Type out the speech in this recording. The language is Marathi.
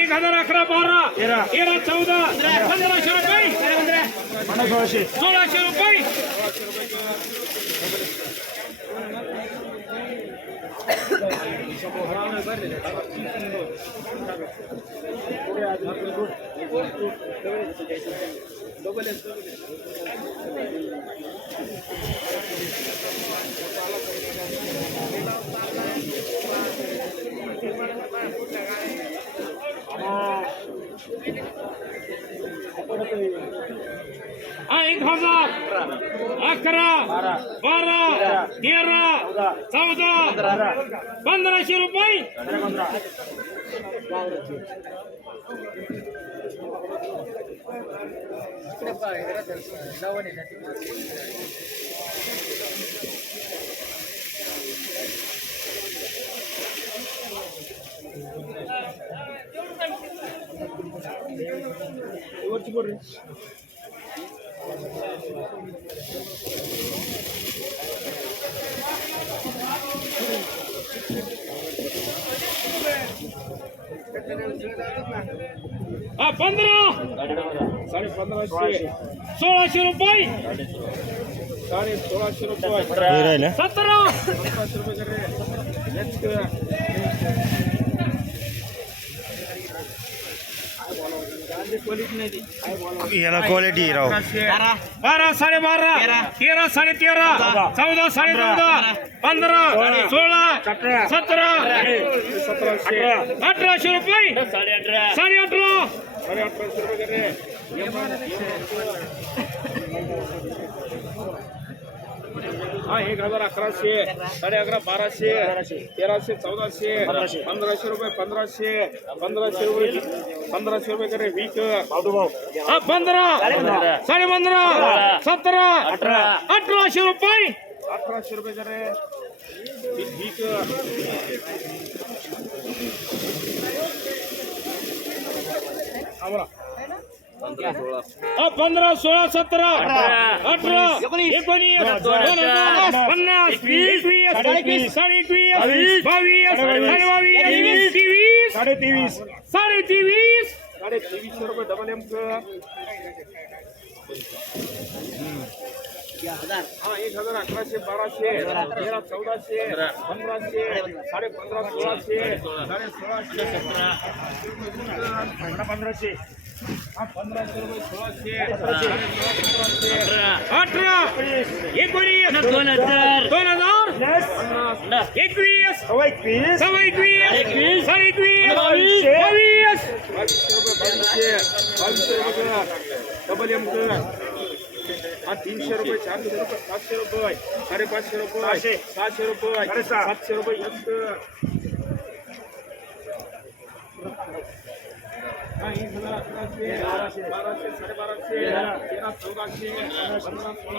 एक हजार अकरा बारा तेरा. चौदा. पंधराशे रुपये. सोळाशे रुपये. एक हजार. अकरा बारा तेरा चौदा पंधराशे रुपये. हा पंधरा साडे पंधराशे सोळाशे रुपये साडे सोळाशे रुपये सतरा पन्नास रुपये करे नेक्स्ट याला क्वालिटी राव. बारा. साडे बारा तेरा. साडे तेरा चौदा. साडे चौदा पंधरा. सोळा. सतरा. अठराशे रुपये. साडे अठरा साडे अठराशे रुपये करे हा एक हजार अकराशे साडे अकरा बाराशे तेराशे चौदाशे पंधराशे. रुपये पंधराशे पंधराशे रुपये पंधराशे रुपये करे वीक हा पंधरा साडे पंधरा सतरा अठराशे रुपये. अठराशे रुपये करे वीक हा पंधरा सोळा सतरा अठरा एकोणीस दोन हजार पन्नास एकवीस एकवीस साडे एकवीस बावीस साडे बावीस तेवीस साडे तेवीस साडे तेवीस साडे तेवीसशे रुपये डबल एम हा एक हजार अकराशे बाराशे तेरा चौदाशे पंधराशे साडे पंधरा सोळाशे साडे सोळाशे सतरा पंधराशे हा पंधराशे रुपये सोळाशे अठरा एकोणीस दोन हजार दोन हजार एकवीस एकवीस सव्वा एकवीस साडे एकवीस बावीस बावीसशे रुपये बावीसशे बावीसशे रुपये डबल एम हा तीनशे रुपये चारशे रुपये सातशे रुपये साडेपाचशे रुपये सहाशे रुपये सातशे रुपये एक हा एक हजार अकराशे बाराशे बाराशे साडेबाराशे तेरा चौदाशे पंधरा सोळा